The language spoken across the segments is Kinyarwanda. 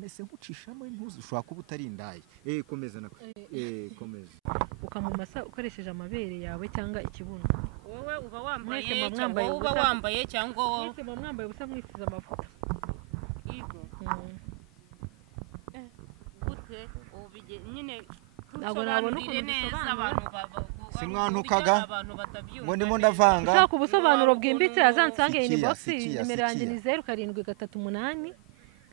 nese nkucishamo intuzi ushobora kuba utari indaye komeza nako komeza ukamumasa ukoresheje amabere yawe cyangwa ikibuno wowe uba wambaye cyangwa wowe mwese mwambaye ubusa mwisize amavuta yego gute nyine ntabwo nabona ukuntu bisobanura simwantukaga ngo ndimo ndavanga ushaka ubusobanuro bwimbitse azansange inbox nimero yanjye ni 0738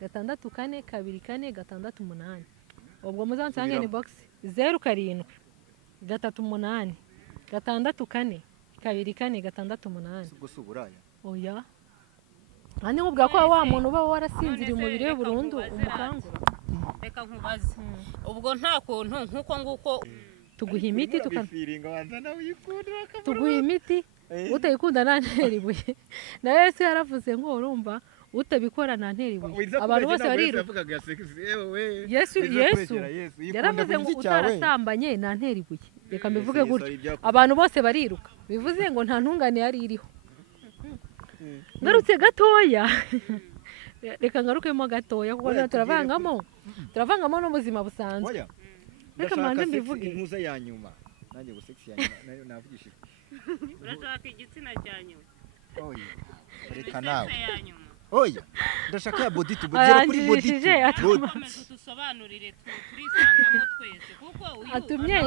642 4 ubwo muzansange inbox 0738 642 4 gusa uburaya oya ani ubwa ko wa muntu uba warasinziriye umubiri we burundu umukangura reka nkubaze ubwo nta kuntu nkuko nguko tuguha imiti tuguha imiti utayikunda nantera ibuye na Yesu yaravuze ngo urumva utabikora nantera ibuye abantu bose bariruka Yesu yaravuze ngo utarasambanye nantera ibuye reka mbivuge gutyo abantu bose bariruka bivuze ngo nta ntungane yari iriho ngarutse gatoya reka ngarukemo gatoya kuko turavangamo n'ubuzima busanzwe reka mbanze mbivuge intuza ya nyuma nanjye ngo sex ya nyuma navugishije urashaka igitsina cya nyuma reka nawe oya ndashaka ya body to body kuri body dusobanurire turisangamo twese kuko atumye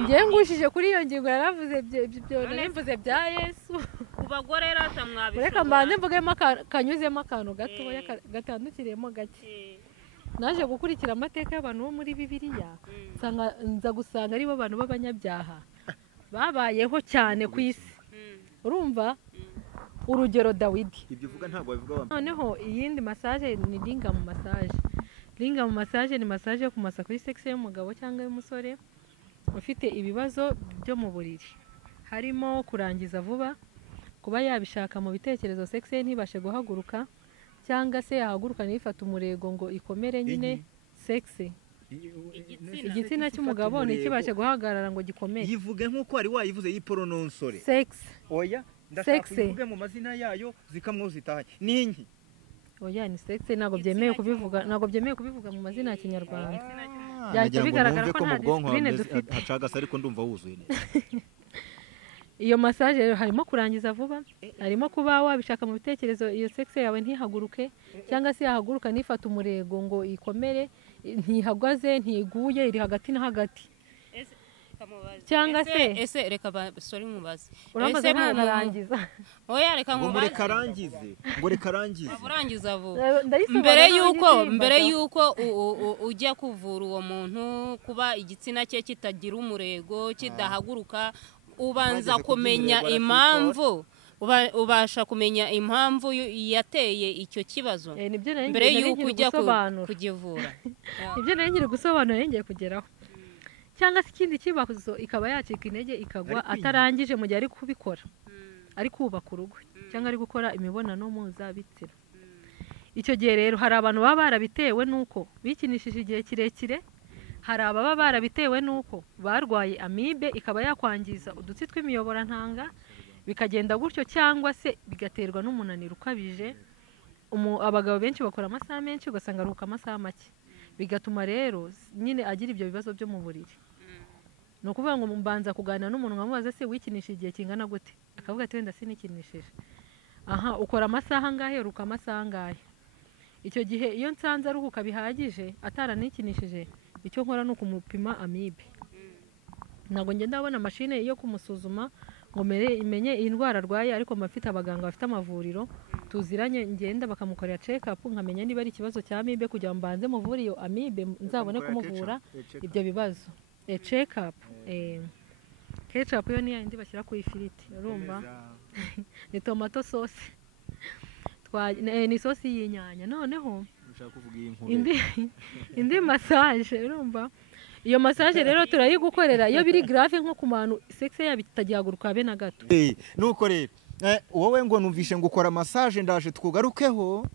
ngiye ngushije kuri iyo ngingo yaravuze ibyo narimvuze bya Yesu kubagore rata mwabishobora reka mbanze mvugemo kanyuzemo akantu gatoya gatandukiremo gake naje gukurikira amateka y'abantu bo muri Bibiliya nza gusanga ari bo bantu b'abanyabyaha babayeho cyane ku isi urumva urugero Dawidi ibyo uvuga ntabwo babivuga noneho iyindi massage ni linga mu massage ni massage yo kumasa kuri sex y'umugabo cyangwa y'umusore ufite ibibazo byo mu buriri harimo kurangiza vuba kuba yabishaka mu bitekerezo sex ntibashe guhaguruka cyangwa se yahaguruka nifata umurego ngo ikomere nyine sex igitsina cy'umugabo ntikibashe guhagarara ngo gikomere yivuge nk'uko ari wayivuze yiporononsore sex oya ndashaka kuvuga mu mazina yayo zikamwo zitahaye ninki oya ni sex ntago byemeye kubivuga mu mazina ya Kinyarwanda byahita bigaragara ko nta discipline dufite hacagasa ariko ndumva wuzuye neza iyo massage rero harimo kurangiza vuba harimo kuba wabishaka mu bitekerezo iyo sex yawe ntihaguruke cyangwa se yahaguruka nifata umurego ngo ikomere ntihagaze ntiguye iri hagati na hagati cyangwa se ese reka sorry nkubaze uramaze narangiza oya reka nkubaze ngo rekarangize urangiza vuba mbere yuko ujya kuvura uwo muntu kuba igitsina cye kitagira umurego kidahaguruka ubanza kumenya impamvu ubasha kumenya impamvu yateye icyo kibazo mbere yuko ujya kugivura ibyo nari ngiri gusobanura ngiye kugeraho cyangwa se ikindi kibazo ikaba yacika intege ikagwa atarangije mu gihe ari kubikora ari kubaka urugo cyangwa ari gukora imibonano mpuzabitsina icyo gihe rero hari abantu baba barabitewe nuko bikinishije igihe kirekire hari ababa barabitewe nuko barwaye amibe ikaba yakwangiza udutsi tw'imiyoborantanga bikagenda gutyo cyangwa se bigaterwa n'umunaniro ukabije abagabo benshi bakora amasaha menshi ugasanga aruhuka amasaha make bigatuma rero nyine agira ibyo bibazo byo mu buriri no kuvuga ngo mbanza kuganira n'umuntu nkamubaza se wikinishije igihe kingana gute akavuga ati wenda sinikinishije ukora amasaha angahe uruka amasaha angahe icyo gihe iyo nsanze aruhuka bihagije ataranikinishije icyo nkora ni ukumupima amibe ntabwo ngenda ndabona mashine yo kumusuzuma ngo imenye iyi ndwara arwaye ariko mafite abaganga bafite amavuriro tuziranye ngenda bakamukorera check up nkamenya niba ari ikibazo cya amibe kugira ngo mbanze muvure iyo amibe nzabone kumuvura ibyo bibazo check up ketchup yo ni yindi bashyira ku ifiriti urumva ni tomato sauce ni sosi y'inyanya noneho indi massage urumva iyo massage rero turayigukorera iyo biri grave nko ku bantu sex yabo itagihaguruka be na gato nuko rero wowe ngo numvishe ngo ukora massage ndaje twugarukeho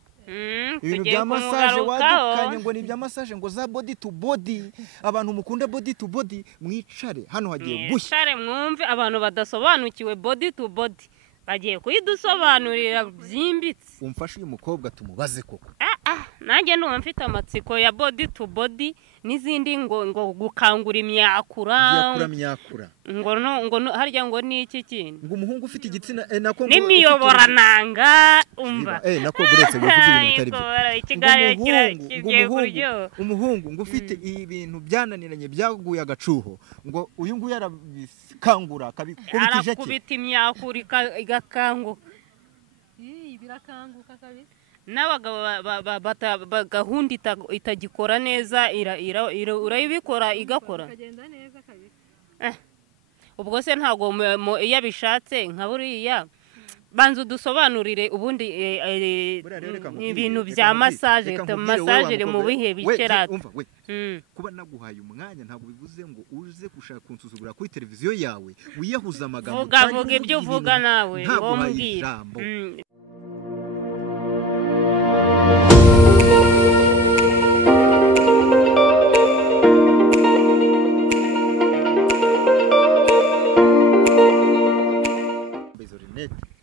ibintu bya massage wadukanye ngo ni bya massage ngo za body to body abantu mukunda body to body mwicare hano hagiye gushya mwicare mwumve abantu badasobanukiwe body to body bagiye kuyidusobanurira byimbitse umfashe uyu mukobwa tumubaze koko nanjye ndumva mfite amatsiko ya body to body n'izindi ngo gukangura imyakura ngo harya ngo ni iki kintu ngo umuhungu ufite igitsina nako n'imiyoborananga umva nako buretse bivuze ibintu bitari byo umuhungu ngo ufite ibintu byananiranye byaguye agacuho ngo uyu nguyu yarabikangura akabikubitije arakubita imyakura igakanguka birakanguka kabisa n'abagabo gahunda itagikora neza urayibikora igakora ikagenda neza kabisa ubwo se ntabwo iyo abishatse nka buriya banza udusobanurire ubundi ibintu bya massage iri mu bihe bicerata kuba naguhaye umwanya ntabwo bivuze ngo uze gushaka kunsuzugura kuri televiziyo yawe wiyahuza amagambo vuga ibyo uvuga nawe ngo mbwira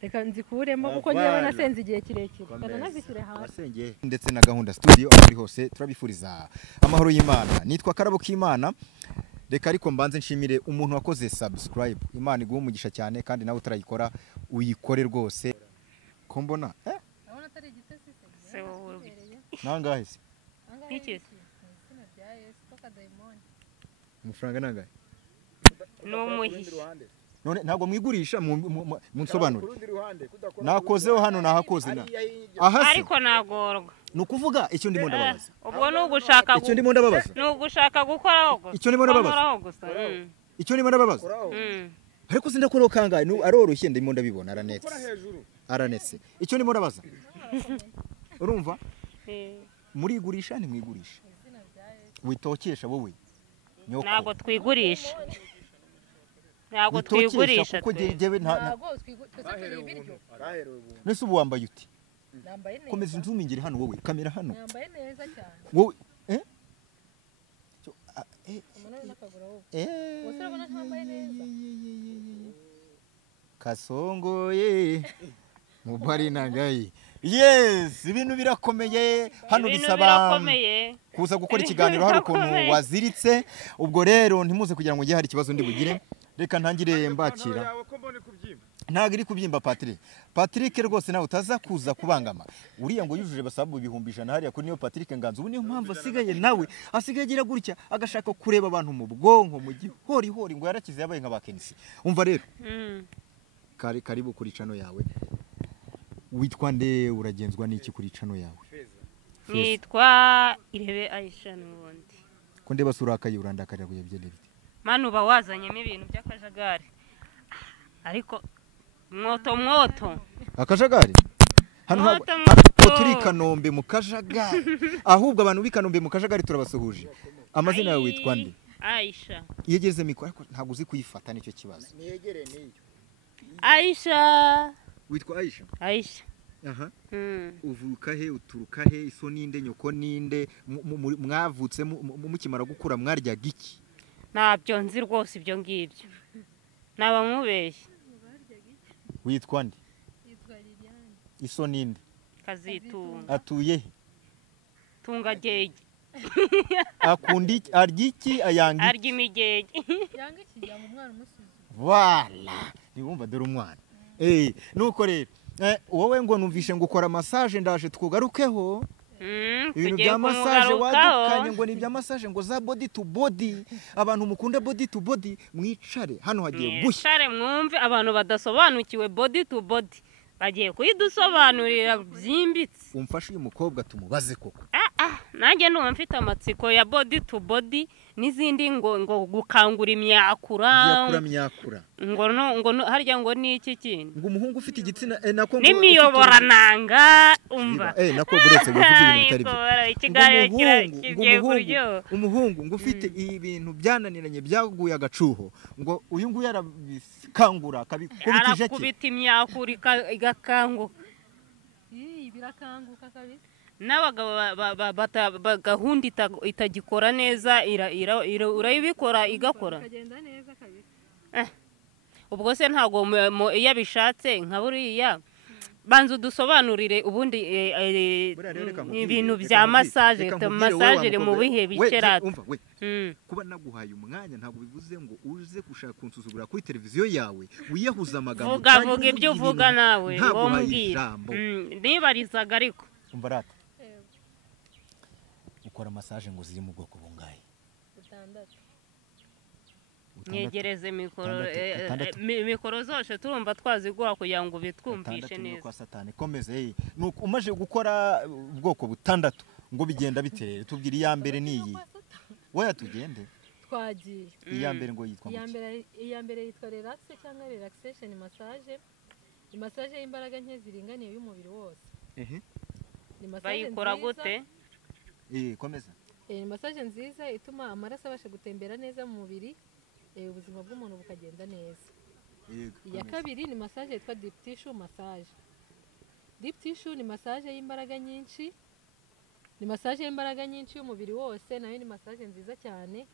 reka nzikuremo kuko njyewe nasenze igihe kirekire kananazishyire hasi ndetse na gahunda studio aho ari hose turabifuriza amahoro y'Imana. Nitwa Karabo k'Imana. Reka ariko mbanze nshimire umuntu wakoze subscribe. Imana iguha umugisha cyane kandi nawe utarayikora uyikore rwose. Ko mbona abona atari igitesi se nangahe se iki amafaranga nangahe no muhishi none ntabwo mwigurisha munsobanure nakozeho hano nahakoze na ariko nagorwa nukuvuga icyo ndimo ndababaza ubwo nugushaka icyo ndimo ndababaza nugushaka gukoraho gusa icyo ndimo ndababaza icyo ndimo ndababaza ariko sindakora kangahe aroroshye ndimo ndabibona aranetse icyo ndimo ndabaza urumva murigurisha ni mwigurisha witokesha wowe ntabwo twigurisha ntabwo twigurisha nese ubu wambaye uti komeza inzumingire hano wowe kamera hano wowe kasongoye mubari nangaye yes ibintu birakomeye hano bisaba kuza gukora ikiganiro hari ukuntu waziritse ubwo rero ntimuze kugira ngo ngiye hari ikibazo ndi bugire reka ntangire mbakira ntago iri kubyimba Patrick rwose nawe utaza kuza kubangama uriya ngo yujuje basabu ibihumbi 100 hariya kuri niyo Patrick Nganzo ubu niyo mpamvu asigaye nawe asigaye agira gutya agashaka kureba abantu mu bwonko mu gihori ngo yarakize yabaye nka bakenisi umva rero karibu kuri chano yawe witwa nde uragenzwa n'iki kuri chano yawe nitwa Irebe Aisha n'ubundi ko ndeba sura akayuranda akarya kuyebye manu bawazanyemo ibintu by'akajagari ariko mwoto akajagari hano turi Kanombe mu kajagari ahubwo abantu b'Ikanombe mu kajagari turabasuhuje amazina yawe witwa nde Aisha yegeze mikoro ariko ntabwo uzi kuyifata nicyo kibazo niyegere niyo Aisha witwa Aisha aha uvuka he uturuka he iso ninde nyoko ninde mwavutse mukimara gukura mwaryaga iki ntabyo nzi rwose ibyo ngibyo naba mubeshye witwa nde iso ninde Kazitunga atuye he Tungagege akundi argiki ayanga arya imigege yanga iki yanga umwana umusizi wala niwumva dore umwana nuko rero wowe ngo numvishe ngo ukora massage ndaje twugarukeho ibintu bya massage wadukanye ngo ni bya massage ngo za body to body abantu mukunda body to body mwicare hano hagiye gushya mwicare mwumve abantu badasobanukiwe body to body bagiye kuyidusobanurira byimbitse umfashe uyu mukobwa tumubaze koko nanjye ndumva mfite amatsiko ya body to body n'izindi ngo gukangura imyakura ngo harya ngo ni iki kintu ngo umuhungu ufite igitsina nako n'imiyoborananga umva nako buretse bivuze ibintu bitari byo umuhungu ngo ufite ibintu byananiranye byaguye agacuho ngo uyu nguyu yarabikangura akabikubitije arakubita imyakura igakanguka birakanguka kabisa n'abagabo gahunda itagikora neza urayibikora igakora ikagenda neza kabisa ubwo se ntabwo iyo abishatse nka buriya banza udusobanurire ubundi ibintu bya massage iri mu bihe bicerata. Kuba naguhaye umwanya ntabwo bivuze ngo uze gushaka kunsuzugura kuri televiziyo yawe wiyahuza amagambo. Vuga ibyo uvuga nawe wo mbwira. Nibarizaga ariko umva rata ukora massage ngo ziri mu bwoko bungahe? Nyegereze mikoro zose turumva twazigura kugira ngo bitwumvishe neza. Kwa satani komeze nuko umaje gukora ubwoko butandatu ngo bigenda biterere tubwira iya mbere niyi. Woya tugende twagiye. Iya mbere ngo yitwa iya mbere yitwa relax cyangwa relaxation massage. Massage y'imbaraga nke ziringaniye y'umubiri wose. Bayikora gute? Komeza. Massage nziza ituma amaraso abasha gutembera neza mu mubiri, ubuzima bw'umuntu bukagenda neza. Iya kabiri ni massage yitwa deep tissue massage. Deep tissue ni massage y'imbaraga nyinshi. Ni massage y'imbaraga nyinshi y'umubiri wose, nayo ni massage nziza cyane.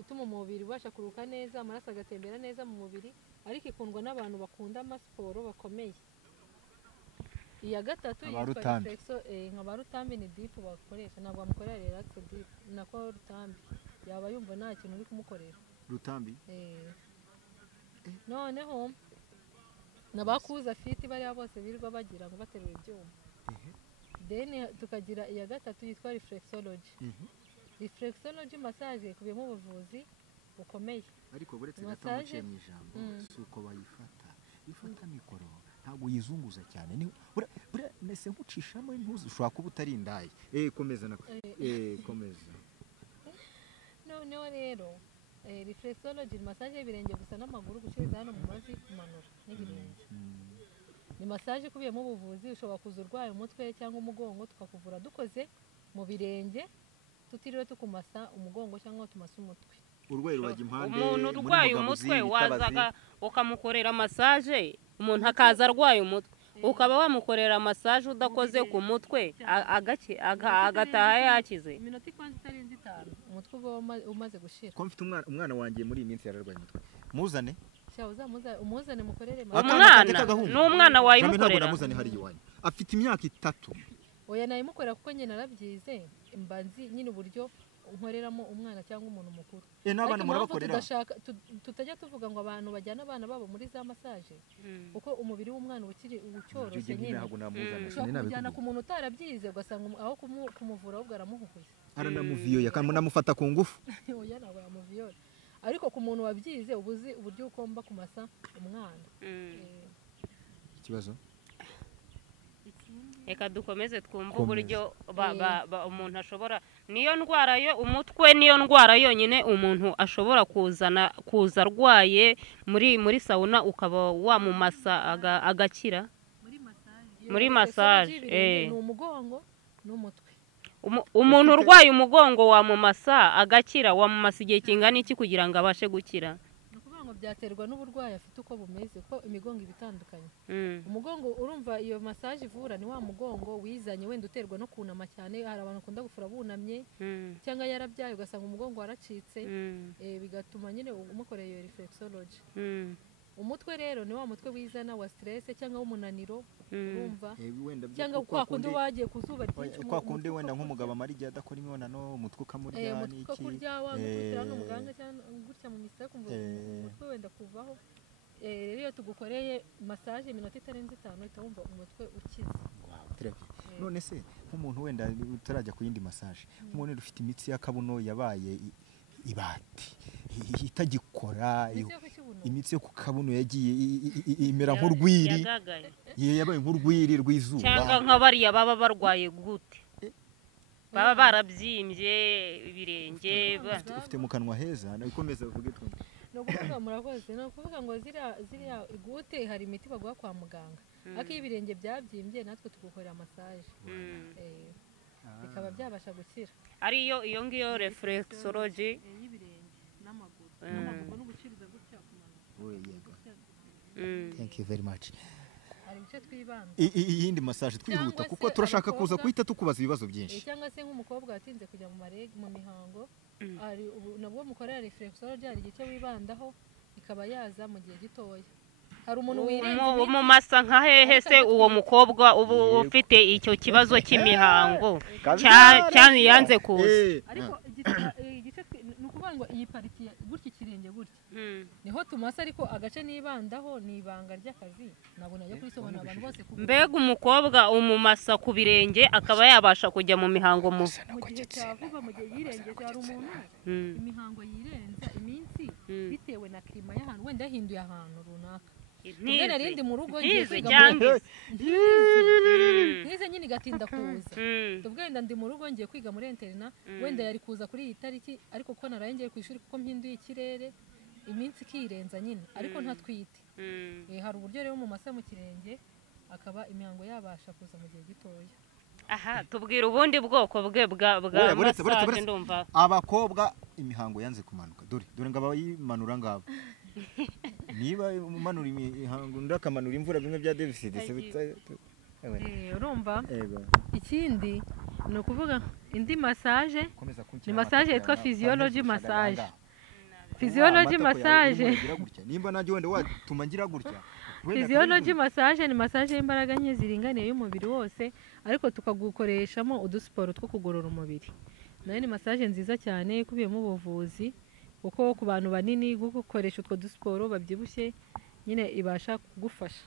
Ituma umubiri ubasha kuruka neza, amaraso agatembera neza mu mubiri, ariko ikundwa n'abantu bakunda amasiporo bakomeye. Iya gatatu yitwa reflexo, nka rutambi ni deep bakoresha, ntabwo bamukorera relax deep, nako rutambi yaba yumva nta kintu uri kumukorera. Rutambi noneho nabakuza fiti bariya bose birirwa bagira ngo baterura ibyuma. Then tukagira iya gatatu yitwa reflexology. Reflexology massage ikubiyemo ubuvuzi bukomeye. Ariko buretse gatamuciye mu ijambo suko bayifata ifata mikoro ntabwo yizunguza cyane ni nese nkucishamo intuzi ushobora kuba utari indayi. Komeza nako komeza. Noneho rero reflexology massage y'ibirenge gusa n'amaguru gushiriza hano mu mavi kumanura n'ibirenge. Ni massage ikubiyemo ubuvuzi, ushobora kuza urwaye umutwe cyangwa umugongo tukakuvura dukoze mu birenge tutiriwe tukumasa umugongo cyangwa tumasa umutwe. Urwaye rubaga impande umuntu urwaye umutwe wazaga ukamukorera massage, umuntu akaza arwaye umutwe ukaba wamukorera massage udakoze ku mutwe agataha yakize. Iminota ikwanze itarenze 5 umutwe uba umaze gushira. Ko mfite umwana wanjye muri iyi minsi yararwaye umutwe. Muzane umuzane mukorere n'umwana wayimukorera. Namuzane hari iwanyu afite imyaka 3. Oya nayimukorera kuko nyine narabyize imbanzi nyine uburyo nkoreramo umwana cyangwa umuntu mukuru. N'abana murabakorera tutajya tuvuga ngo abantu bajyana abana babo muri za massage kuko umubiri w'umwana ukiri ucyoroshye nyine. Ushobora kujyana ku muntu utarabyize ugasanga aho kumuvura ahubwo aramuhuhuye, aranamuviyoye akanamufata ku ngufu. Oya ntabwo yamuviyoye, ariko ku muntu wabyize ubuzi uburyo ugomba kumasa umwana. Ikibazo reka dukomeze twumva uburyo umuntu ashobora niyo ndwara yo umutwe niyo ndwara yonyine umuntu ashobora kuza arwaye muri sauna ukaba wamumasa agakira. Muri massage ni umugongo n'umutwe. Umuntu urwaye umugongo wamumasa agakira, wamumasa igihe kingana iki kugira ngo abashe gukira? Byaterwa n'uburwayi afite uko bumeze ko imigongo ibitandukanye. Umugongo urumva iyo massage ivura ni wa mugongo wizanye wenda uterwa no kunama cyane, hari abantu bakunda gufura bunamye cyangwa yarabyaye ugasanga umugongo waracitse, bigatuma nyine umukoreye iyo reflexology. Umutwe rero ni wa mutwe wizana wa stress cyangwa w'umunaniro urumva, cyangwa kwa kundi wagiye kuzuba ryinshi, kwa kundi wenda nk'umugabo amara igihe adakora imibonano umutwe ukamurya n'iki kurya wangukira n'umuganga cyangwa gutya mu misaya kumva umutwe wenda kuvaho. Rero iyo tugukoreye massage iminota itarenze 5 uhita wumva umutwe ukize. None se nk'umuntu wenda utarajya ku yindi massage, nk'umuntu ufite imitsi y'akabuno yabaye ibati itagikora, imitsi yo ku kabuno yagiye imera nk'urwiri, yabaye nk'urwiri rw'izuba, cyangwa nk'abariya baba barwaye gute baba barabyimbye ibirenge ufite mu kanwa heza. Nakomeza uvuge twumve. No kuvuga murakoze, no kuvuga ngo ziriya gute hari imiti baguha kwa muganga, ariko ibirenge byabyimbye natwe tugukorera massage bikaba byabasha gukira. Ariyo iyo ngiyo reflexology y'ibirenge n'amaguru no guciriza gutya kumanuka. Thank you very much. Hari bice twibanda iyindi massage twihuta kuko turashaka kuza kuhita tukubaza ibibazo byinshi. Cyangwa se nk'umukobwa watinze kujya mu mihango, ari nabwo mukorera reflexology, hari igice wibandaho ikaba yaza mu gihe gitoya. hari umuntu wirenze mu masa nka hehe se uwo mukobwa uba ufite icyo kibazo cy'imihango cyane yanze kuza. ariko igice ni ukuvuga ngo iyi pariti gutya ikirenge gutya niho tumasa, ariko agace nibandaho ni ibanga ry'akazi ntabwo najya kurisobanura abantu bose. Mbega umukobwa umumasa ku birenge akaba yabasha kujya mu mihango mu gihe cya vuba, mu gihe yirengeje hari umuntu imihango yirenza iminsi bitewe na klima y'ahantu, wenda yahinduye ahantu runaka. Narindi mu rugo ngize nyine igatinda kuza, tubwenda ndi mu rugo ngiye kwiga muri interna, wenda yari kuza kuri iyi tariki, ariko ko naraye ngiye ku ishuri kuko mpinduye ikirere iminsi ikirenza nyine, ariko ntatwite. Hari uburyo rero mu masa mu kirenge akaba imihango yabasha kuza mu gihe gitoya. Aha, tubwira ubundi bwoko bwe bwa massage. Ndumva abakobwa imihango yanze kumanuka, dore ngaba yimanura ngabo niba umanura imihango ndakamanura imvura bimwe bya deficit urumva. Ikindi ni ukuvuga indi massage ni massage yitwa physiology massage. Physiology massage nimba najye wenda watuma ngira gutya. Physiology massage ni massage y'imbaraga nke ziringaniye y'umubiri wose, ariko tukagukoreshamo udusiporo two kugorora umubiri. Nayo ni massage nziza cyane ikubiyemo ubuvuzi, kuko ku bantu banini gukoresha utwo dusiporo babyibushye nyine ibasha kugufasha.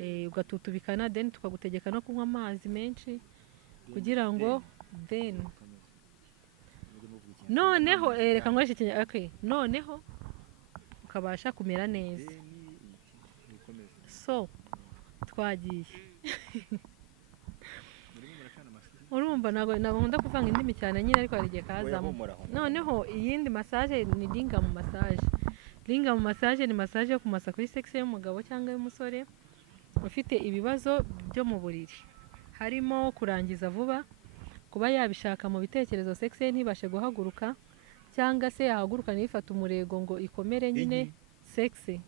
Ugatutubikana, then tukagutegeka no kunywa amazi menshi kugira ngo then noneho reka nkoreshe ikinyarwanda, noneho ukabasha kumera neza. So twagiye urumva ntabwo nkunda kuvanga indimi cyane nyine, ariko hari igihe kazamo. Noneho iyindi massage ni lingam massage. Lingam massage ni massage yo kumasa kuri sexe y'umugabo cyangwa y'umusore ufite ibibazo byo mu buriri, harimo kurangiza vuba, kuba yabishaka mu bitekerezo sexe ntibashe guhaguruka, cyangwa se yahaguruka nifata umurego ngo ikomere nyine sexe.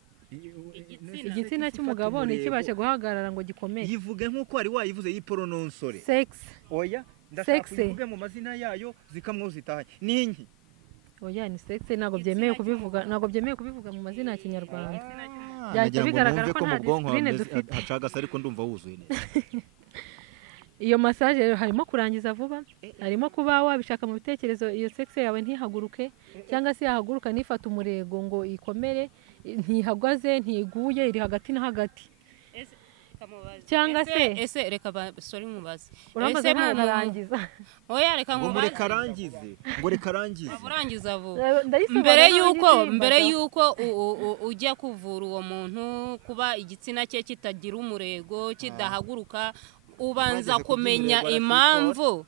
Igitsina cy'umugabo ntikibashe guhagarara ngo gikomere. Yivuge nk'uko ari wayivuze yiporononsore. Sex. Oya, ndashaka kuvuga mu mazina yayo zikamwuzitaye. Ninki? Oya, ni sex ntabwo byemeye kubivuga mu mazina ya Kinyarwanda. Byahita bigaragara ko nta discipline dufite. Hacagasa ariko ndumva wuzuye neza. Iyo massage rero harimo kurangiza vuba, harimo kuba wabishaka mu bitekerezo iyo sex yawe ntihaguruke, cyangwa se yahaguruka nifata umurego ngo ikomere, ntihagaze ntiguye, iri hagati na hagati. Cyangwa se ese reka sorry mubaze ese narangiza. Oya reka ngo reka arangize urangiza vuba. Mbere yuko ujya kuvura uwo muntu kuba igitsina cye kitagira umurego kidahaguruka, ubanza kumenya impamvu,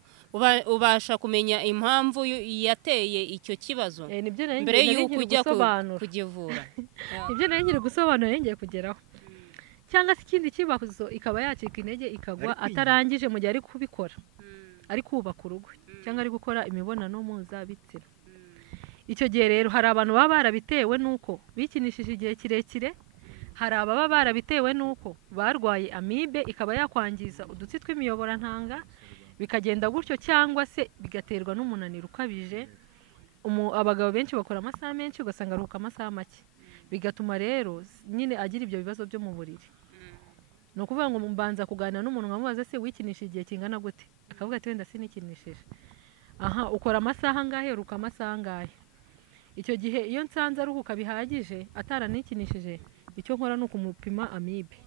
ubasha kumenya impamvu yateye icyo kibazo mbere yuko ujya kugivura. Ibyo nari nkiri gusobanura ngiye kugeraho. Cyangwa se ikindi kibazo ikaba yacika intege ikagwa atarangije mu gihe ari kubikora, ari kubaka urugo cyangwa ari gukora imibonano mpuzabitsina. Icyo gihe rero hari abantu baba barabitewe nuko bikinishije igihe kirekire, hari ababa barabitewe nuko barwaye amibe ikaba yakwangiza udutsi tw'imiyoborantanga, bikagenda gutyo, cyangwa se bigaterwa n'umunaniro ukabije. Abagabo benshi bakora amasaha menshi ugasanga aruhuka amasaha make, bigatuma rero nyine agira ibyo bibazo byo mu buriri. Ni ukuvuga ngo mbanza kuganira n'umuntu nkamubaza se wikinishije igihe kingana gute, akavuga ati wenda sinikinishije. Aha, ukora amasaha angahe, uruka amasaha angahe. Icyo gihe iyo nsanze aruhuka bihagije ataranikinishije, icyo nkora ni ukumupima amibe.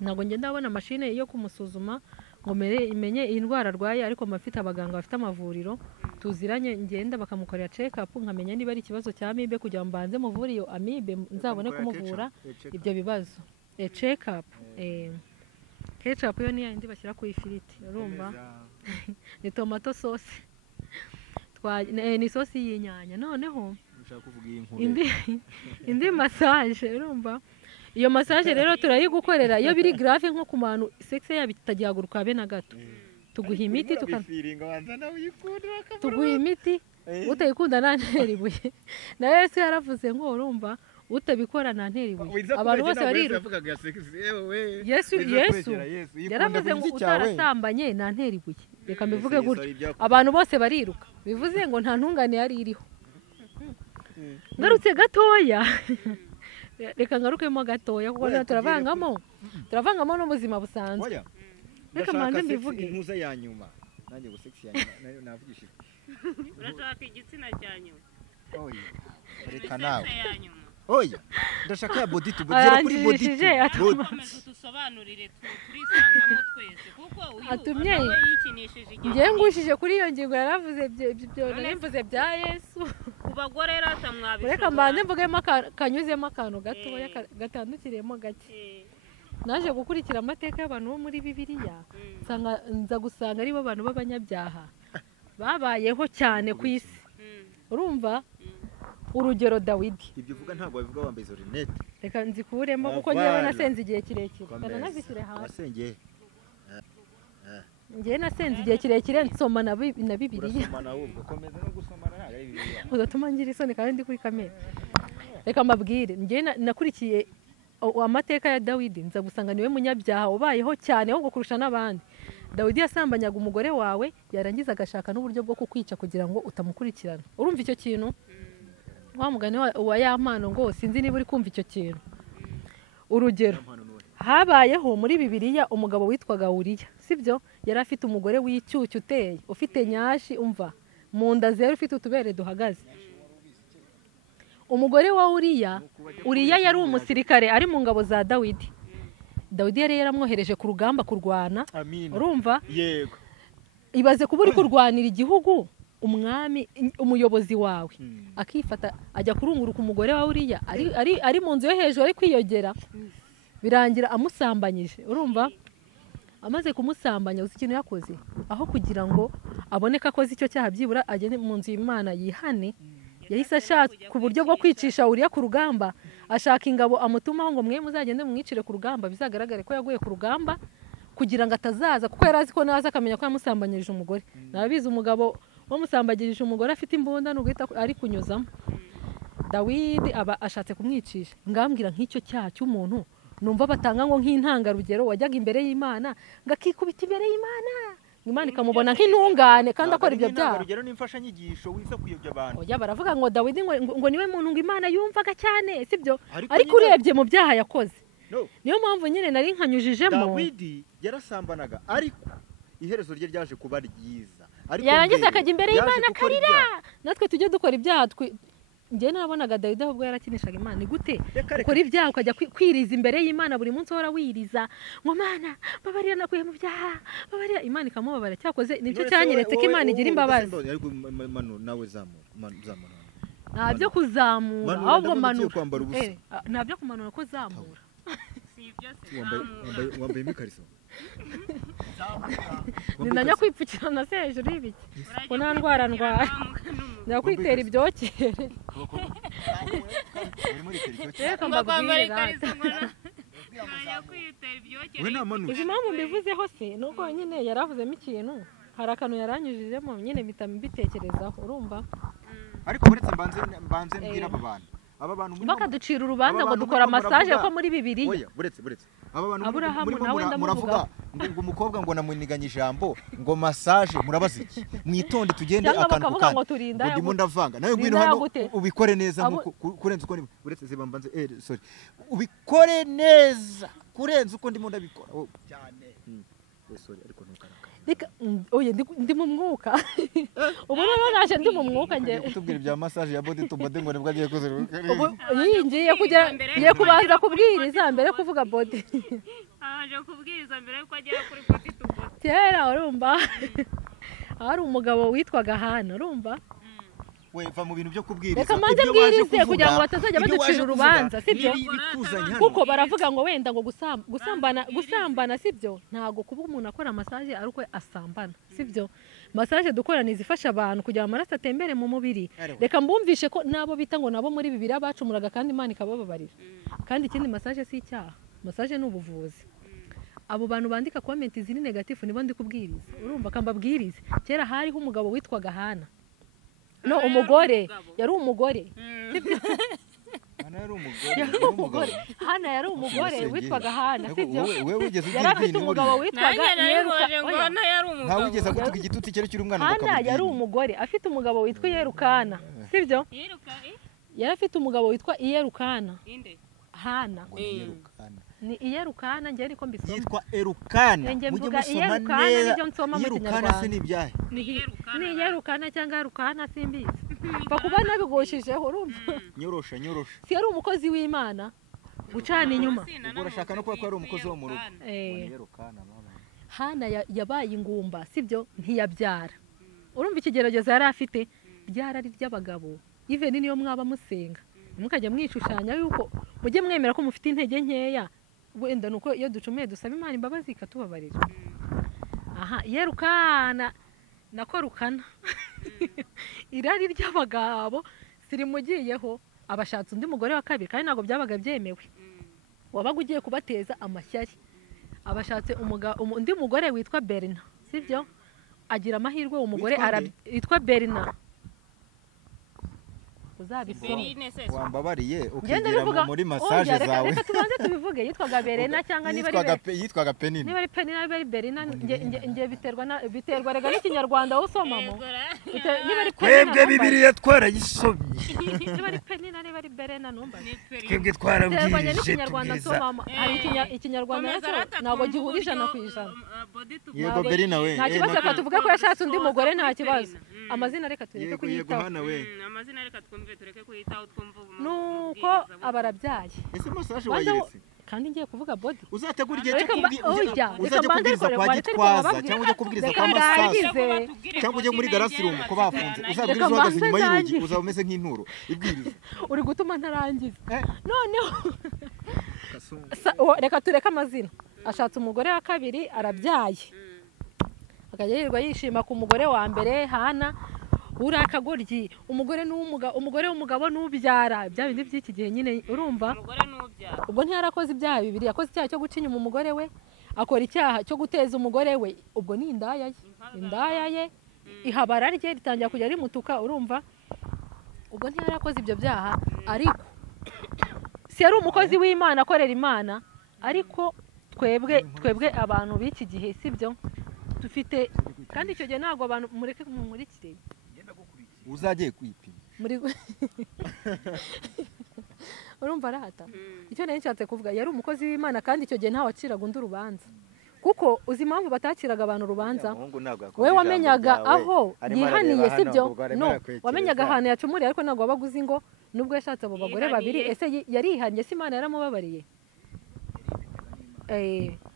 Ntabwo ngenda abona mashine yo kumusuzuma ngo imenye iyi ndwara arwaye, ariko mafite abaganga bafite amavuriro tuziranye, ngenda bakamukorera check up nkamenya niba ari ikibazo cya amibe, kugira ngo mbanze muvure iyo amibe nzabone kumuvura ibyo bibazo. Check up ketchup yo ni yindi bashyira ku ifiriti, urumva ni tomato sauce, ni sosi y'inyanya. Noneho indi massage, urumva iyo massage rero turayigukorera iyo biri grave nko ku bantu sexe yabitagihaguruka be na gato, tuguha imiti utayikunda nantera ibuye. Na Yesu yaravuze ngo urumva utabikora nantera ibuye. Abantu bose bariruka. Yesu yaravuze ngo utarasambanye nantera ibuye. Reka mbivuge gutyo, abantu bose bariruka, bivuze ngo nta ntungane yari iriho. Ngarutse gatoya reka ngarukemo gatoya kuko turavangamo n'ubuzima busanzwe. Reka mbanze mbivuge intuza ya nyuma nanjye ngo sex ya nyuma navugishije. urashaka igitsina cya nyuma? Oya reka nawe oya ndashaka ya body to body zero kuri body komeza dusobanurire turisangamo twese kuko atumye yikinishije igihe ngiye ngushije kuri iyo ngingo yaravuze ibyo nimvuze bya Yesu ku bagore rata mwabishobora. reka mbanze mvugemo kanyuzemo akantu gatoya gatandukiriyemo gake. Naje gukurikira amateka y'abantu bo muri Bibiliya nza gusanga aribo bantu b'abanyabyaha babayeho cyane ku isi. Urumva urugero Dawidi. Ibyo uvuga ntabwo babivuga wambaye izo rinete. Reka nzikuremo kuko ngewe nasenze igihe kirekire. Kana nazishyire hasi. Wasengeye. Ngewe nasenze igihe kirekire nsoma na Bibiliya. Urasomana ahubwo komeza no gusomana ntabwo ari Bibiliya. Uzatuma ngira isoni kandi ndi kuri kamera. Reka mbabwire ngewe nakurikiye amateka ya Dawidi nza gusanga niwe munyabyaha ubayeho cyane ahubwo kurusha n'abandi. Dawidi yasambanyaga umugore wawe yarangiza agashaka n'uburyo bwo kukwica kugira ngo utamukurikirana. Urumva icyo kintu? Wa mugani wa ya mpano ngo sinzi niba uri kumva icyo kintu. Urugero habayeho muri Bibiliya umugabo witwaga Uriya, sibyo? Yari afite umugore w'icyucyu uteye, ufite nyashi umva, mu nda zero ufite utubere duhagaze. Umugore wa Uriya yari umusirikare ari mu ngabo za Dawidi. Dawidi yari yaramwohereje ku rugamba kurwana. Urumva? Yego. Ibaze kuba uri kurwanira igihugu umwami umuyobozi wawe akifata ajya kurunguruka umugore wa Uriya ari mu nzu yo hejuru ari kwiyogera birangira amusambanyije. Urumva? Amaze kumusambanya uzi ikintu yakoze aho kugira ngo aboneka akoze icyo cyaha byibura agende mu nzu y'Imana yihane. Yahise ashaka ku buryo bwo kwicisha Uriya ku rugamba, ashaka ingabo amutumaho ngo mwe muzagende mwicire ku rugamba bizagaragare ko yaguye ku rugamba kugira ngo atazaza kuko yari azi ko naza akamenya ko yamusambanyirije umugore. Nabizi umugabo wamusambagirije umugore afite imbunda n'uguhita ari kunyuzamo. Dawidi aba ashatse kumwicisha. Ngambwira nk'icyo cyaha cy'umuntu numva batanga ngo nk'intangarugero wajyaga imbere y'Imana ngakikubita imbere y'Imana Imana ikamubona nk'intungane kandi akora ibyo byaha. Urugero n'imfasha nyigisho wiza kuyobya abantu. Oya baravuga ngo Dawidi ngo niwe muntu ngo Imana yumvaga cyane sibyo? Ariko urebye mu byaha yakoze. Niyo mpamvu nyine nari nkanyujijemo. Dawidi yarasambanaga ariko iherezo rye ryaje kuba ryiza. Yarangiza akajya imbere y'Imana akarira. Natwe tujye dukora ibyaha njye nabonaga Dawidi ahubwo yarakinishaga Imana. Ni gute ukora ibyaha ukajya kwiriza imbere y'Imana buri munsi uhora wiriza ngo Mana babarira nakuye mu byaha babarira. Imana ikamubabara cyakoze nicyo cyanyeretse ko Imana igira imbabazi. Nawe zamura ntabyo kuzamura ahubwo manura ntabyo kumanura ko zamura. wambaye imikariso ninanya kwipfukirana se hejuru y'ibiki ko nta ndwara ndwara ndakwitera ibyokere reka mbabwire izi mpamvu mbivuzeho se nuko nyine yaravuzemo ikintu hari akantu yaranyujijemo nyine mpita mbitekerezaho. Urumva? ariko buretse mbanze mbwira aba bantu bakaducira urubanza ngo dukora massage ko muri Bibiliya. Oya buretse aba bantu muravuga ngo umukobwa ngo namuniganye ijambo ngo massage murabaza iki mwitonde tugende akantu kandi ngo ndimo ndavanga nawe ngwino hano ubikore neza kurenza uko buretse zibambanze sorry ubikore neza kurenza uko ndimo ndabikora cyane sorry ariko ntukaraka oye ndi mu mwuka ubu rero naje ndi mu mwuka nge tubwira ibya massage ya body to body ngo nibwo agiye kuze ubu yingiye kugera ngiye kubanza kubwiriza mbere kuvuga body aje kubwiriza mbere yuko agera kuri body to body. Kera urumva hari umugabo witwaga Hana. Urumva? va mu bintu byo kubwiriza. Reka manze mbwirize kugira ngo batazajya baducira urubanza sibyo kuko baravuga ngo wenda ngo gusambana sibyo ntago kuba umuntu akora massage ari uko asambana sibyo. Massage dukora nizifasha abantu kugira amaraso atembere mu mubiri. Reka mbumvishe ko nabo bita ngo nabo muri Bibiliya bacumuraga kandi Imana ikabababarira. Kandi ikindi massage si icyaha, massage ni ubuvuzi. Abo bantu bandika comment ziri negative nibo ndi kubwiriza. Urumva kambabwiriza kera hariho umugabo witwaga Hana. No umugore yari umugore. Hana yari umugore witwaga Hana sibyo. Yari afite umugabo witwaga Hana yari umugabo. Nta wigeze gutuka igituti cyari cyuri umwana mukamubwira. Hana yari umugore afite umugabo witwa Yerukana sibyo. Yari afite umugabo witwa Yerukana. hana ngo ni Yerukana. ni iyerukana njye niko mbisoma Yitwa Erukana. Njye Mujye mvuga musoma Iyerukana neza. nibyo nsoma mu Yerukana se Kinyarwanda. ni ibyahe? ni iyerukana cyangwa rukana simbizi pfa kuba nabigushijeho urumva Nyorosha nyorosha. si yari umukozi w'Imana gucana inyuma Ubwo urashaka no kuba ko ari umukozi wo mu rugo. Ngo ni Yerukana mama. hana yabaye ingumba sibyo ntiyabyara urumva ikigeragezo yari afite ryarari ry'abagabo even niyo mwaba musenga mukajya mwishushanya yuko mujye mwemera ko mufite intege nkeya wenda nuko iyo ducumuye dusaba Imana imbabazi ikatubabarira aha Yerukana nako rukana irari ry'abagabo sirimugiyeho abashatse undi mugore wa kabiri kandi ntabwo byabaga byemewe wabaga ugiye kubateza amashyari abashatse undi mugore witwa Berna sibyo agira amahirwe uwo mugore yitwa Berna uzabisoma wambabariye ukigira muri massage zawe reka tubanze tubivuge yitwaga Berna cyangwa yitwaga Penina niba ari Penina niba ari Berna nge biterwa rega n'ikinyarwanda usomamo niba ari twebwe Bibiliya twarayisomye niba ari Penina niba ari Berna numva twebwe twarabwirije n'ikinyarwanda nsomamo hari ikinyarwanda ntabwo gihurije na ku ijana yego Berna we nta kibazo reka tuvuge ko yashatse undi mugore nta kibazo amazina reka tureke kuyitaho amazina reka twumve tureke kuyitaho twumva nuko abarabyaye ese massage wayiretse kandi ngiye kuvuga body uzategura igihe cyo kubwiriza kwa Gitwaza cyangwa ujye kubwiriza kwa massage cyangwa ujye muri garasirumu ko bafunze uzabwiriza uhagaze inyuma y'urugi uzaba umeze nk'inturo ibwiriza uri gutuma ntarangiza noneho reka tureke amazina ashatse umugore wa kabiri arabyaye akajya yirirwa yishima ku mugore wa mbere hana uri akagoryi umugore w'umugabo n'ubyara bya bindi by'iki gihe nyine urumva ubwo ntiyarakoze ibyaha bibiri yakoze icyaha cyo guca inyuma umugore we akora icyaha cyo guteza umugore we ubwo ni indaya ye ihabara rye ritangira kujya rimutuka urumva ubwo ntiyarakoze ibyo byaha ariko si yari umukozi w'Imana akorera Imana ariko twebwe abantu b'iki gihe sibyo dufite kandi icyo gihe ntabwo abantu mureke mumurikire uzagiye kwipima urumva arahata icyo nari nshatse kuvuga yari umukozi w'Imana kandi icyo gihe ntawe aciraga undi urubanza kuko uzi impamvu batakiraga abantu urubanza we wamenyaga aho yihaniye sibyo no wamenyaga ahantu yacumuriye ariko ntabwo wabaga uzi ngo nubwo yashatse abo bagore babiri ese yarihanye se Imana yaramubabariye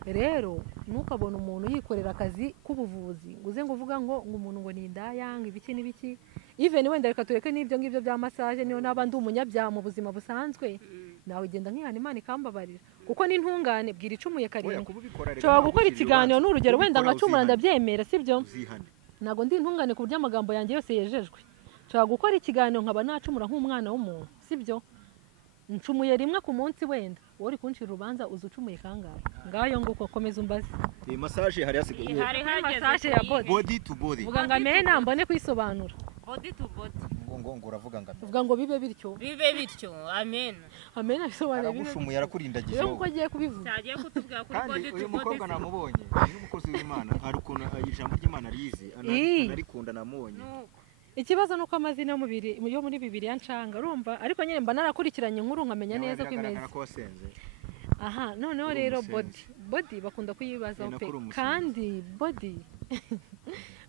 rero ntukabona umuntu yikorera akazi k'ubuvuzi ngo uze ngo uvuga ngo umuntu ngo ni indaya ngo ibiki n'ibiki even wenda reka tureke n'ibyo ngibyo bya massage niyo naba ndi umunyabyaha mu buzima busanzwe nawe ugenda nkihana Imana ikambabarira kuko n'intungane bwira icumuye karindwi nshobora gukora ikiganiro n'urugero wenda nkacumura ndabyemera sibyo ntabwo ndi intungane ku buryo amagambo yanjye yose yejejwe nshobora gukora ikiganiro nkaba nacumura nk'umwana w'umuntu sibyo ncumuye rimwe ku munsi wenda wowe uri kunshira urubanza uzi ucumuye kangahe ngayo nguko komeza umbaze iyi massage hari hasigaye massage ya body to body vuga ngo amene nambone kwisobanura body to body ngo uravuga ngo vuga ngo bibe bityo amen bisobanura bibe aragushumuye arakurindagije rero uko agiye kubivuga cyagiye kutubwira kuri body to body uyu mukobwa namubonye ni umukozi w'Imana ari ukuntu ijambo ry'Imana rizi anarikunda namubonye ikibazo nuko amazina yo muri Bibiliya ncanga urumva ariko nyine mba narakurikiranye inkuru nkamenya neza ko imeze aha noneho rero body bakunda kuyibazaho pe kandi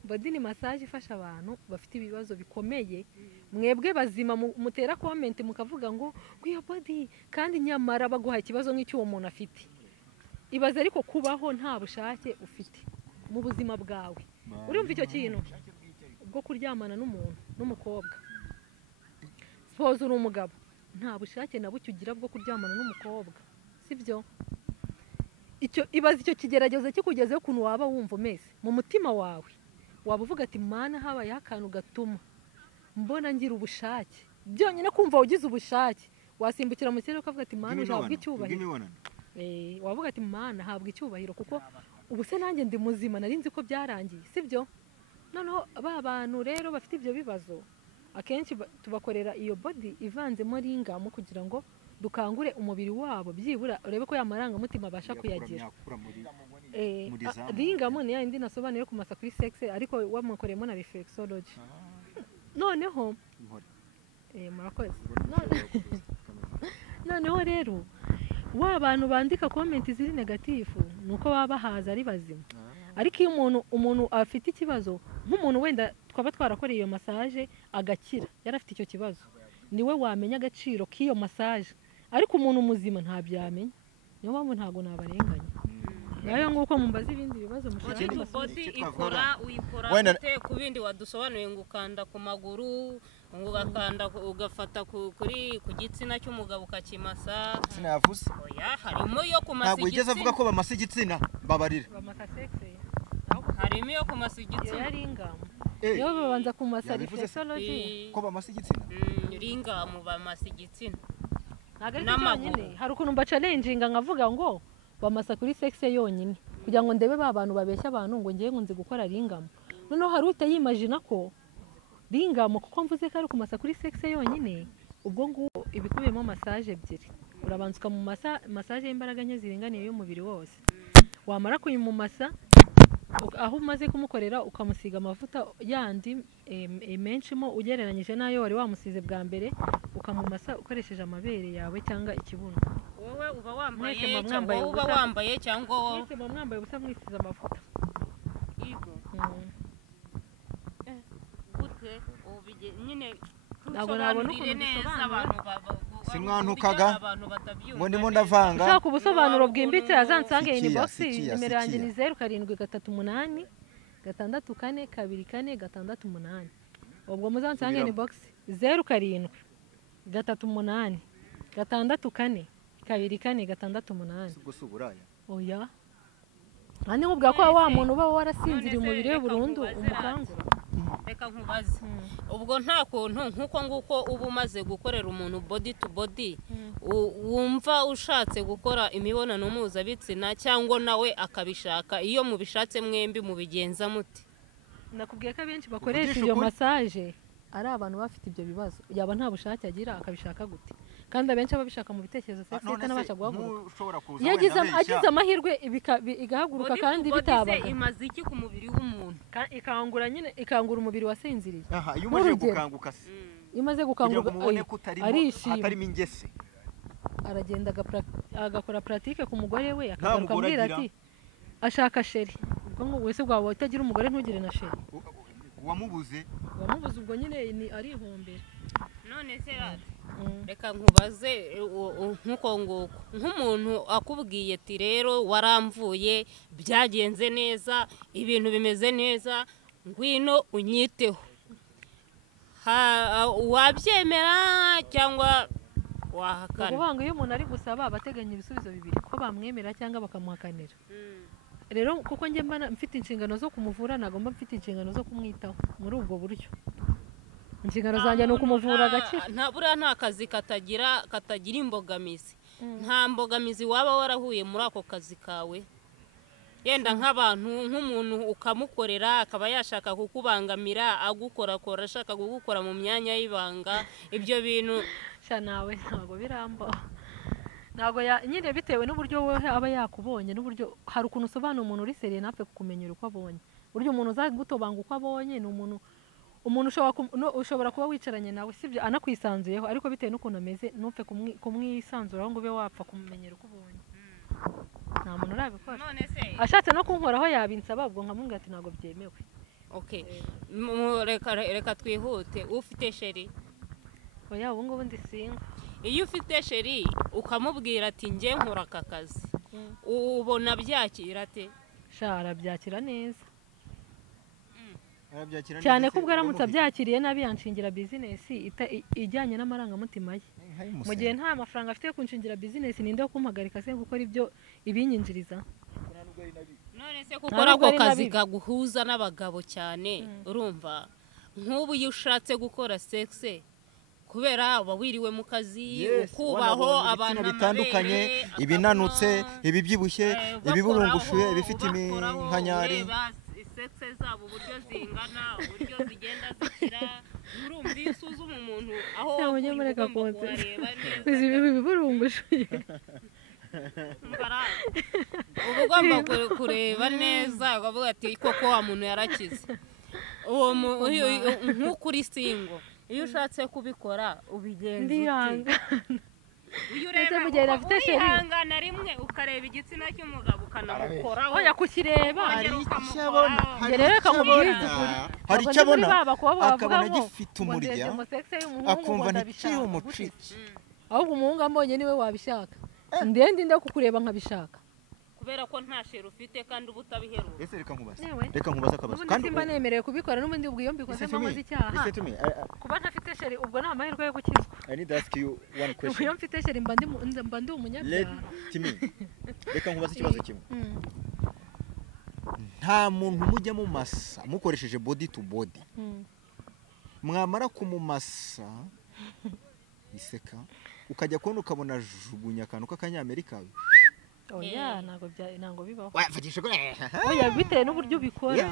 body ni massage ifasha abantu bafite ibibazo bikomeye mwebwe bazima mutera comment mukavuga ngo iyo body kandi nyamara baguha ikibazo nk'icyo uwo muntu afite ibaze ariko kubaho nta bushake ufite mu buzima bwawe urumva icyo kintu bwo kuryamana n'umuntu n'umukobwa suppose uri umugabo nta bushake na buke ugira bwo kuryamana n'umukobwa sibyo ibaze icyo kigeragezo kikugezeho ukuntu waba wumva umeze mu mutima wawe waba uvuga ati Mana habayeho akantu gatuma mbona ngira ubushake byonyine kumva ugize ubushake wasimbukira mu kirere ukavuga ati Mana uhabwa icyubahiro wavuga ati Mana habwa icyubahiro kuko ubu se nanjye ndi muzima nari nzi ko byarangiye sibyo noneho ba bantu rero bafite ibyo bibazo akenshi tubakorera iyo body ivanzemo ringamo kugira ngo dukangure umubiri wabo byibura urebe ko yamarangamutima abasha kuyagira ringamo ni yindi nasobanuye ku masa kuri sex ariko wamukoremo na reflexology noneho murakoze noneho rero wa bantu bandika comment ziri negatifu nuko baba bahaza ari bazima. Ariko iyo umuntu afite ikibazo nk'umuntu wenda twaba twarakoreye iyo massage agakira yarafite icyo kibazo niwe wamenya agaciro k'iyo massage, ariko umuntu muzima ntabyamenya. Niyo mpamvu ntago nabarenganya. Nayo nguko mumbaza ibindi bibazo mushaka. Body ikora uyikora ute ku bindi wadusobanuye ngo ukanda ku maguru ugakanda ugafata kuri ku gitsina cy'umugabo ukakimasa. Sinavuze. Oya harimo yo kumasa igitsina. Ntabwo ugeze avuga ko bamasa igitsina babarira. Bamasa sexe. Harimo yo kumasa igitsina. Yari ingamo. Yo babanza kumasa reflexology. Ko bamasa igitsina? Ringamo bamasa igitsina. N'amaguru. Hari ukuntu mba challenginga nkavuga ngo bamasa kuri sexe yonyine kugira ngo ndebe ba bantu babeshya abantu ngo ngiye nkunze gukora ringamo. Noneho hari utayimagina ko ringamo kuko mvuze ko ari kumasa kuri sexe yonyine, ubwo nguko ibikubiyemo massage ebyiri. Urabanza mu massage y'imbaraga nke ziringaniye y'umubiri wose. Wamara kuyimumasa aho umaze kumukorera ukamusiga amavuta yandi menshimo ugereranyije nayo wari wamusize bwa mbere, ukamumasa ukoresheje amabere yawe cyangwa ikibuno. Wowe uba wambaye cyangwa mwese mwambaye ubusa mwisize amavuta. Yego. Gute ubige nyine ntabwo nabona ukuntu bisobanura. Simwantukaga ngo ndimo ndavanga. Ushaka ubusobanuro bwimbitse azansange inbox nimero yanjye ni 0738 642 4 ubwo muzansange inbox 0738 642 4 gusuburaya. Oya Ani ubwa ko wa muntu uba warasinziriye umubiri we burundu umukangura. Reka nkubaze. Ubwo nta kuntu nkuko nguko uba umaze gukorera umuntu body to body wumva ushatse gukora imibonano mpuzabitsina cyangwa nawe akabishaka, iyo mubishatse mwembi mubigenza muti? Nakubwiye ko abenshi bakoresha iyo massage ari abantu bafite ibyo bibazo, yaba nta bushake agira akabishaka gute, kandi abenshi ababishaka mu bitekerezo se kanabasha guhaguruka. Yagize amahirwe igahaguruka kandi bitabaga. Imaze iki ku mubiri w'umuntu? Ikangura nyine, ikangura umubiri wasinziriye. Iyo umaze gukanguka se imaze gukanguka atarimo ingese aragenda agakora pratique ku mugore we akabwira ati ashaka sheri. Ubwo wese bwawe utagira umugore ntugire na sheri. Wamubuze ubwo nyine ni arihombera. None se reka nkubaze nkuko nguko nk'umuntu akubwiye ati rero waramvuye byagenze neza ibintu bimeze neza ngwino unyiteho, wabyemera cyangwa wahakana? Ubuvanga iyo umuntu ari gusaba abateganya ibisubizo bibiri, ko bamwemera cyangwa bakamuhakanira. Rero kuko njye mba mfite inshingano zo kumuvura, nagomba mfite inshingano zo kumwitaho muri ubwo buryo. Inshingano zanjye ni ukumuvura agakira. Nta kazi katagira imbogamizi. Nta mbogamizi waba warahuye muri ako kazi kawe? Yenda nk'abantu nk'umuntu ukamukorera akaba yashaka kukubangamira, agukorakora ashaka kugukora mu myanya y'ibanga, ibyo bintu nawe ntabwo birambo. Ntabwo nyine bitewe n'uburyo wowe aba yakubonye n'uburyo hari ukuntu usobanura umuntu uri seriye napfe kukumenyera uko abonye. Buryo umuntu uzagutobanga uko abonye ni umuntu ushobora kuba wicaranye nawe sibyo anakwisanzuyeho, ariko bitewe n'ukuntu ameze ntupfe kumwisanzuraho ngo ube wapfa kumumenyera uko ubonye. Nta muntu urabikora. Ashatse no kunkoraho yabinsaba ubwo nkamubwira ati ntabwo byemewe. Okay. Reka twihute. Ufite sheri? Oya ubu ngubu ndi single. Iyo ufite sheri ukamubwira ati ngiye nkora aka kazi, ubona byakira ate? Arabyakira neza cyane ko ubwo aramutse abyakiriye nabi yanshingira business ijyanye n'amarangamutima ye. Mu gihe nta mafaranga afite yo kunshingira business ninde wo kumpagarika se gukora ibyo ibinyinjiriza? None se gukora ako kazi kaguhuza n'abagabo cyane, urumva nk'ubu iyo ushatse gukora sexe kubera aba wiriwe mu kazi ukubaho abantu bitandukanye, ibinanutse, ibibyibushye, ibiburungushuye, ibifite iminkanyari, sexe zabo uburyo zingana, uburyo zigenda zikira, urumva iyo usuzuma umuntu aho ugomba kureba neza ibiburungushuye uba ugomba kureba neza ukavuga ati koko wa muntu yarakize. Uwo nk'ukuri singo iyo ushatse kubikora ubigenza uti? uyu Ese ureba mugenda afite sheri wihangana rimwe ukareba igitsina cy'umugabo ukanamukoraho oya kukireba hari Wongera icyo ukamukoraho. abona hari rero icyo kamubwiza abona ukuri hari Ntabwo icyo ndi muri abona ba bakobwa bavuga akabona ngo gifite ngo umurya ndebye mu sexe y'umuhungu akumva ngo ntikiri ndabishaka umucike ahubwo umuhungu ambonye niwe wabishaka ndende kukureba nkabishaka kubera ko nta sheri ufite kandi uba utabiheruka ese reka nkubaze Yewe. reka nkubaze akabazo ubundi simba nemerewe kubikora n'ubundi ubwo iyo mbikoze nkoze icyaha listen to me kuba ntafite sheri ubwo nta mahirwe yo gukizwa I need to ask you one ubwo question iyo mfite sheri mba ndi umunyabyaha reka nkubaze ikibazo kimwe Mm. nta muntu mujya mu masa mukoresheje body to body Mm. mwamara kumumasa iseka ukajya kubona ukabona jugunya akantu k'akanyamerika oya ntabwo bibaho wavugisha ko oya bitewe n'uburyo ubikora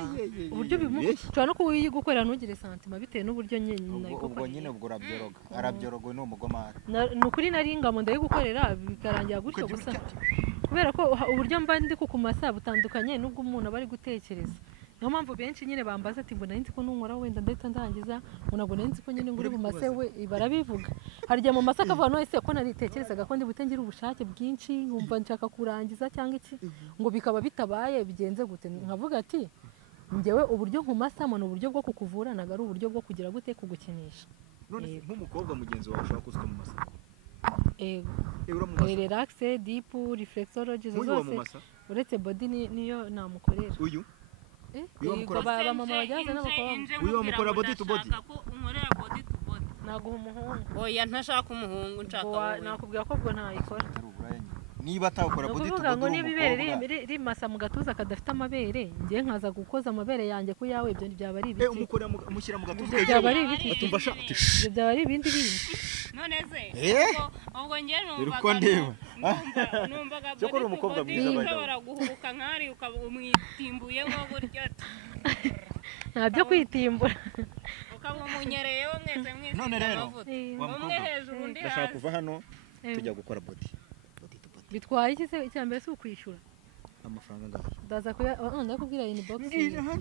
uburyo Yes. ushobora no kuba uyigukorera ntugire santima bitewe n'uburyo nyine ubwo nyine ubwo urabyoroga arabyoroga ni umugomari ni ukuri nari ingamo ndayigukorera bikarangira gutyo gusa kubera ko uburyo mba ndi kukumasa butandukanye n'ubwo umuntu aba ari gutekereza niyo mpamvu benshi nyine bambaza ati ngo nari nzi ko nunkora wenda ndahita ndangiza ngo ntabwo nari nzi ko nyine ngo uri bumase we barabivuga hari igihe mu masa akavuga no ese ko naritekerezaga ko ndi bute ngira ubushake bwinshi nkumva nshaka kurangiza cyangwa iki ngo bikaba bitabaye bigenze gute nkavuga ati njyewe uburyo nkumasamo ni uburyo bwo kukuvura ntabwo ari uburyo bwo kugira gute kugukinisha none nk'umukobwa mugenzi wawe ushobora kuzuka mu masa ego uramumasa relaxe deep reflexology nk'uyu zose wamumasa uretse body niyo namukorera uyu Uyu wamukora- ba mama bajyaze n'abakobwa Uyu wamukora body to body? unkorera body to body naguha umuhungu oya ntashaka umuhungu nshaka wowe nakubwira ko ubwo ntayikora atari uburaya nyine niba atawukora ni body to ukuvuga ngo body niba ibere rimasa mu gatuza kadafite amabere njye nkaza gukoza amabere yanjye ku yawe ibyo byaba ari ibiki umukora mushyira mu gatuza ibyo byaba ari ibiki atumva ashaka ibyo byaba ari ibindi bindi none se ubwo njye Dore uko ndeba. numvaga Cyokora uri umukobwa mwiza, by the way. ushobora guhubuka nk'ari ukaba umwitimbuyeho gutyo nta byo kwitimbura ukaba umunyereyeho mwese mwisize None rero, amavuta wa umwe mukobwa, hejuru undi ndashaka hasi kuva hano tujya gukora body to body bitwaye iki se icya mbere si ukwishyura amafaranga angahe ndaza ndakubwira inbox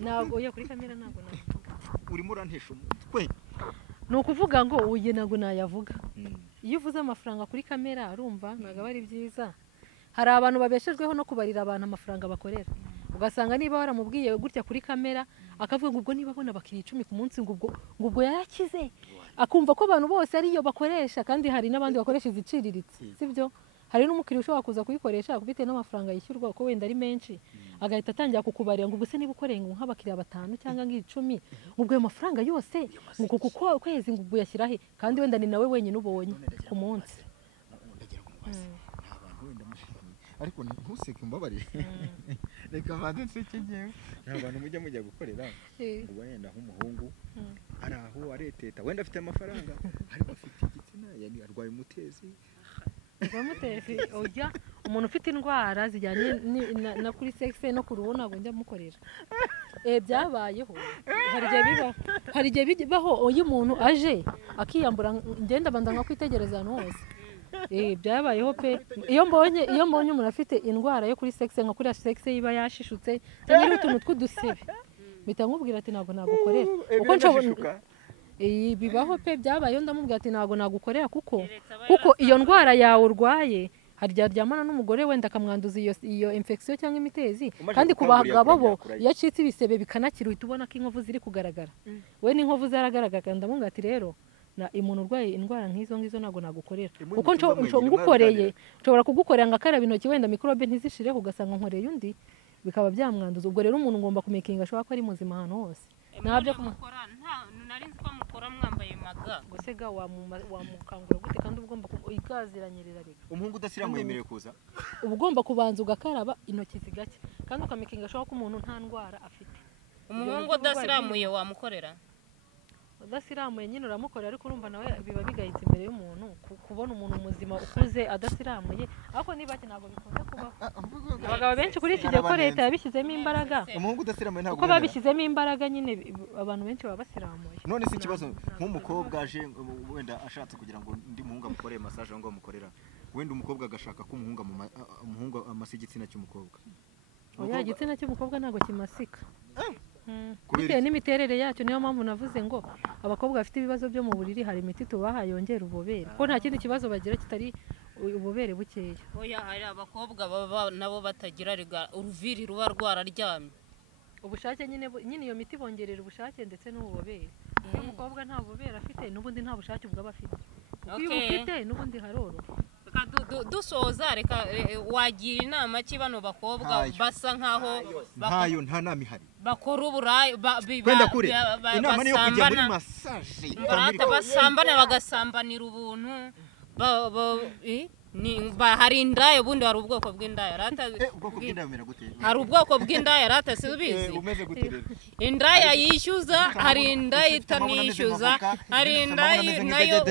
ntabwo oya kuri kamera ntabwo navuga urimo urantesha umutwe ni ukuvuga ngo uyu ntabwo nayavuga iyo uvuze amafaranga kuri kamera urumva ntabwo aba ari byiza hari abantu babeshejweho no kubarira abantu amafaranga bakorera ugasanga niba waramubwiye gutya kuri kamera akavuga ngo ubwo niba abona abakiriya 10 ku munsi ngo ubwo yarakize akumva ko abantu bose ariyo bakoresha kandi hari n'abandi bakoresha iziciriritse sibyo hari n'umukiriya ushobora kuza kuyikoresha bitewe n'amafaranga yishyurwa ko wenda ari menshi agahita atangira kukubarira ngo ubuse niba ukoreye ngo nk'abakiriya 5 cyangwa ngo 10 ubwo ayo mafaranga yose ngo kuko kwezi ngo uyashyira he kandi wenda ni nawe wenyine ubonye ku munsi ndagira ngo mubaze nta bantu wenda mushimye ariko ntuseke umbabarire reka banze nseke ngewe nta bantu mujya gukorera ngo wenda nk'umuhungu ari aho areteta wenda afite amafaranga ariko afite igitsina yani arwaye umutezi bamuteze ujya umuntu ufite indwara zijyanye na kuri sexe no ku ruhu ntabwo njya mukorera byabayeho hari igihe bibaho iyo umuntu aje akiyambura ngenda banza nkakwitegereza ahantu hose byabayeho pe iyo mbonye umuntu afite indwara yo kuri sexe nka kuri sexe yiba yashishutse cyangwa utuntu tw'udusebe mpita nkubwira ati ntabwo nagukorera uko nshobora bibaho pe byabayeho ndamubwira ati ntabwo nagukorera kuko iyo ndwara yawe urwaye hari igihe aryamana n'umugore wenda akamwanduza iyo infection cyangwa imitezi kandi ku bagabo bo iyo acitse ibisebe bikanakira uhita ubona ko inkovu ziri kugaragara we n'inkovu zaragaragara ndamubwira ati rero umuntu urwaye indwara nk'izo ngizo ntabwo nagukorera kuko ngukoreye nshobora kugukorera ngakaraba intoki wenda mikorobe ntizishireho ugasanga nkoreye undi bikaba byamwanduza ubwo rero umuntu ngomba kumekinga ashobora ko ari muzima ahantu hose ntabyo kumukora nari nzi ko mukora mwambaye maga gusega wamukangura gute kandi ugomba igaziranyerera reka umuhungu udasiramuye yemerewe kuza uba ugomba kubanza ugakaraba intoki zigake kandi ukamikinga ashobora ko umuntu nta ndwara afite umuhungu udasiramuye wamukorera udasiramuye nyine uramukorera ariko urumva nawe biba bigayitse imbere y'umuntu kubona umuntu muzima ukuze adasiramuye ariko niba ntabwo bikunze kubaho abagabo benshi kuri iki gihe ko leta yabishyizemo imbaraga umuhungu udasiramuye ntabwo kuko babishyizemo imbaraga nyine abantu benshi baba basiramuye none si ikibazo nk'umukobwa aje wenda ashatse kugira ngo undi muhungu amukoreye massage aho ngo amukorera wenda umukobwa agashaka ko umuhungu amasa igitsina cy'umukobwa oya igitsina cy'umukobwa ntabwo kimasika bitewe n'imiterere yacyo niyo mpamvu navuze ngo abakobwa bafite ibibazo byo mu buriri hari imiti tubaha yongera ububobere ko nta kindi kibazo bagira kitari ububere bukeya. oya hari abakobwa baba nabo batagira uruviri ruba rwararyamye. Ubushake nyine iyo miti bongerera ubushake ndetse n'ububobere. Iyo umukobwa nta bubere afite n'ubundi nta bushake ubwo aba afite. Iyo ufite n'ubundi haroroha. Dusoza reka wagira inama ki bano bakobwa basa nkaho ntayo nta nama ihari bakora uburayi kwenda kure inama niyo kujya muri massage basambana bagasambanira ubuntu hari indaya ubundi hari ubwoko bw'indaya hari ubwoko bw'indaya rata sibizi indaya yishyuza hari indaya itanishyuza hari indaya nayo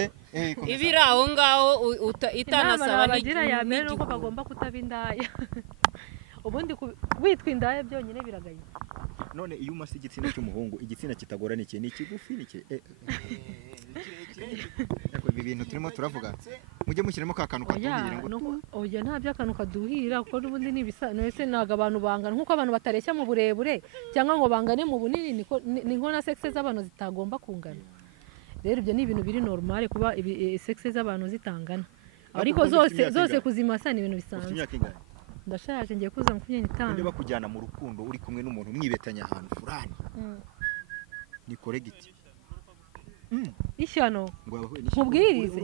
ibiri aho ngaho itanasaba bagira ya mbere nuko bagomba kutaba indaya ubundi witwa indaya byonyine biragaye. None iyo umase igitsina cy'umuhungu igitsina kitagora ni ikigufi ni ibi bintu turimo turavuga mujye mushyiramo ka kantu kaduhira ngo oya nta by'akantu kaduhira kuko n'ubundi nese naga abantu bangana nkuko abantu batareshya mu burebure cyangwa ngo bangane mu bunini ni nko na sexe z'abantu zitagomba kungana. Rero ibyo ni ibintu biri normal kuba sexe z'abantu zitangana ariko zose kuzimasa ni ibintu bisanzwe. Ndashaje ngiye kuza 25. Niba kujyana mu rukundo uri kumwe n'umuntu mwibetanya ahantu furani ni koregiti ishyano nkubwirize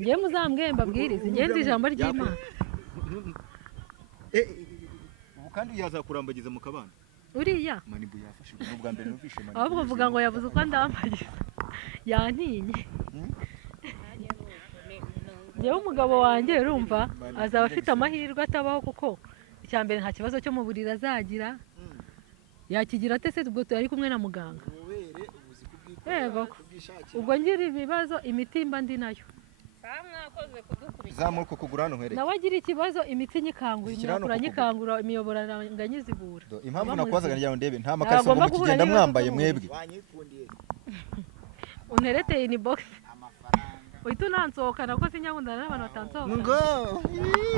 ngiye muzambwe mbabwirize ngenzi ijambo ry'Imana ubu kandi yazakurambagiza mu kabana uriya manibu yafashije n'ubwa mbere numvishe manibu ahubwo vuga ngo yavuze uko ndambagiza yantinye ngewe umugabo wanjye urumva azaba afite amahirwe atabaho kuko icya mbere nta kibazo cyo mu buriri azagira yakigira atese ubwo ari kumwe na muganga. Yego ubwo ngira ibibazo imitimba ndi nayo zamuka kugura hano nkwereke nawe agira ikibazo imitsi nyikangura imiyobora nganyizibura. Impamvu nakwazaga ngira ndebe nta makariso ngo mukigenda mwambaye mwebwe untereteye in box uhita unansohokana ko sinyakundana n'abantu batansohoka ngo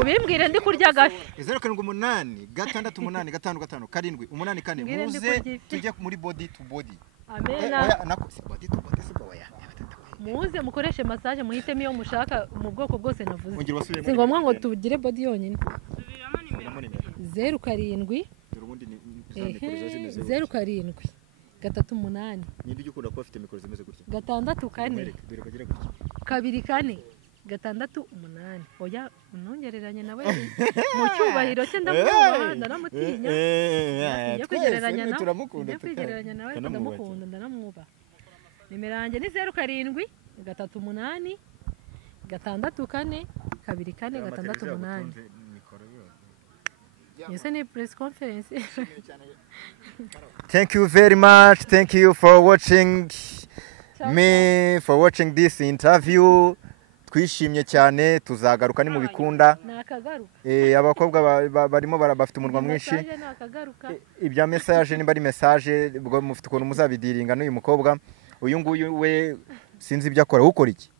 ubimbwire ndi kurya gafi 078 685 5 8 4 muze tujye muri body to body. Amena nako body to body siboya muze mukoreshe massage muhitemo iyo mushaka mu bwoko bwose navuze si ngombwa ngo tugire body yonyine 07 07 3 nindi ukunda kuba afite mikoro zimeze gutya 6 4 2 4 6 8 oya unongereranye nawe mu cyubahiro cye ndamwubaha ndaramutinya njya kwigereranya nawe ndamukunda ndaramwubaha. Nimero yanjye ni 07 3 8 6 4 2 4 6 8. Yes, any press conference. Thank you very much. Thank you for watching for watching this interview. Twishimye cyane tuzagaruka ni mu bikunda. Abakobwa barimo bafite umurwa mwinshi. Ibya message nimba ari message ubwo mufite ukuntu muzabidiringa n'uyu mukobwa. Uyu nguyu we sinzi ibyo akora ukora iki.